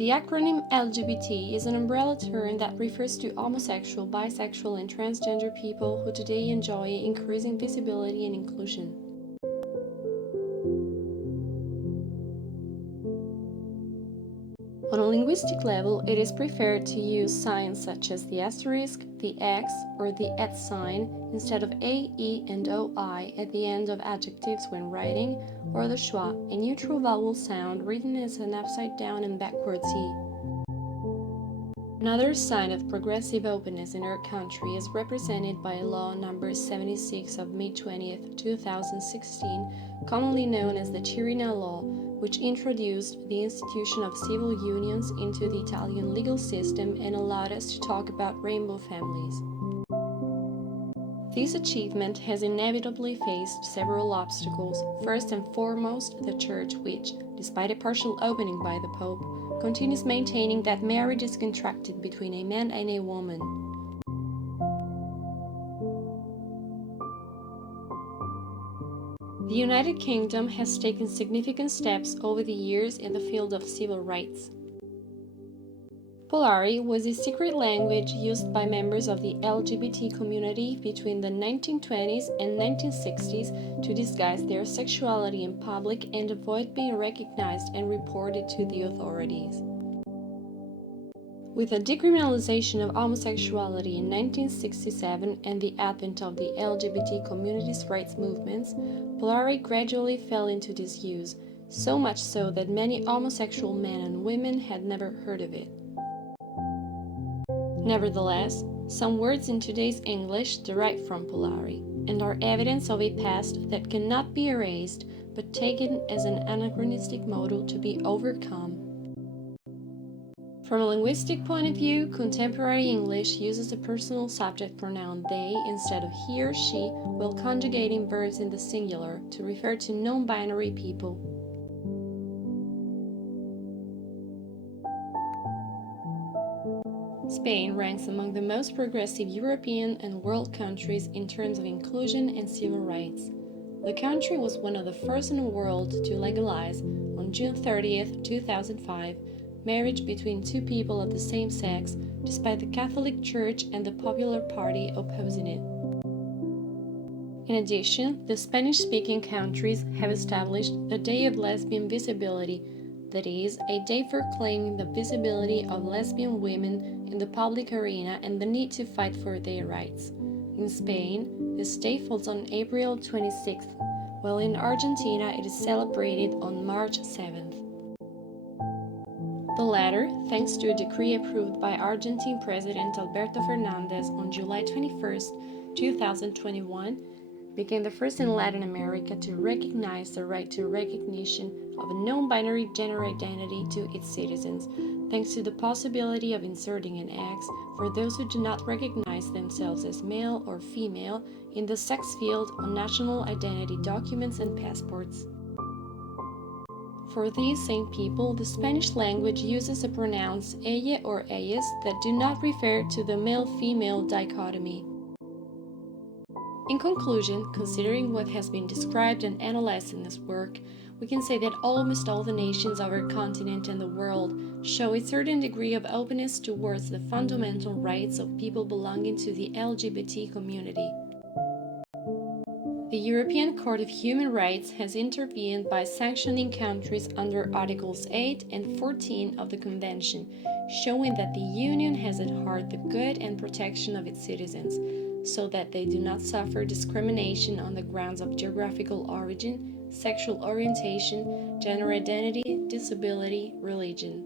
The acronym LGBT is an umbrella term that refers to homosexual, bisexual, and transgender people who today enjoy increasing visibility and inclusion. On a linguistic level, it is preferred to use signs such as the asterisk, the X, or the @ sign instead of A, E, and OI at the end of adjectives when writing, or the schwa, a neutral vowel sound written as an upside-down and backwards E. Another sign of progressive openness in our country is represented by Law No. 76 of May 20, 2016, commonly known as the Chirina Law, which introduced the institution of civil unions into the Italian legal system and allowed us to talk about rainbow families. This achievement has inevitably faced several obstacles, first and foremost the Church which, despite a partial opening by the Pope, continues maintaining that marriage is contracted between a man and a woman. The United Kingdom has taken significant steps over the years in the field of civil rights. Polari was a secret language used by members of the LGBT community between the 1920s and 1960s to disguise their sexuality in public and avoid being recognized and reported to the authorities. With the decriminalization of homosexuality in 1967 and the advent of the LGBT community's rights movements, Polari gradually fell into disuse, so much so that many homosexual men and women had never heard of it. Nevertheless, some words in today's English derive from Polari and are evidence of a past that cannot be erased but taken as an anachronistic model to be overcome. From a linguistic point of view, contemporary English uses the personal subject pronoun they instead of he or she while conjugating verbs in the singular to refer to non-binary people. Spain ranks among the most progressive European and world countries in terms of inclusion and civil rights. The country was one of the first in the world to legalize, on June 30, 2005, marriage between two people of the same sex, despite the Catholic Church and the Popular Party opposing it. In addition, the Spanish-speaking countries have established the Day of Lesbian Visibility, that is, a day for claiming the visibility of lesbian women in the public arena and the need to fight for their rights. In Spain, this day falls on April 26th, while in Argentina it is celebrated on March 7th. The latter, thanks to a decree approved by Argentine President Alberto Fernandez on July 21, 2021, became the first in Latin America to recognize the right to recognition of a non-binary gender identity to its citizens, thanks to the possibility of inserting an X for those who do not recognize themselves as male or female in the sex field on national identity documents and passports. For these same people, the Spanish language uses the pronouns ella or ellas that do not refer to the male-female dichotomy. In conclusion, considering what has been described and analyzed in this work, we can say that almost all the nations of our continent and the world show a certain degree of openness towards the fundamental rights of people belonging to the LGBT community. The European Court of Human Rights has intervened by sanctioning countries under Articles 8 and 14 of the Convention, showing that the Union has at heart the good and protection of its citizens, so that they do not suffer discrimination on the grounds of geographical origin, sexual orientation, gender identity, disability, religion.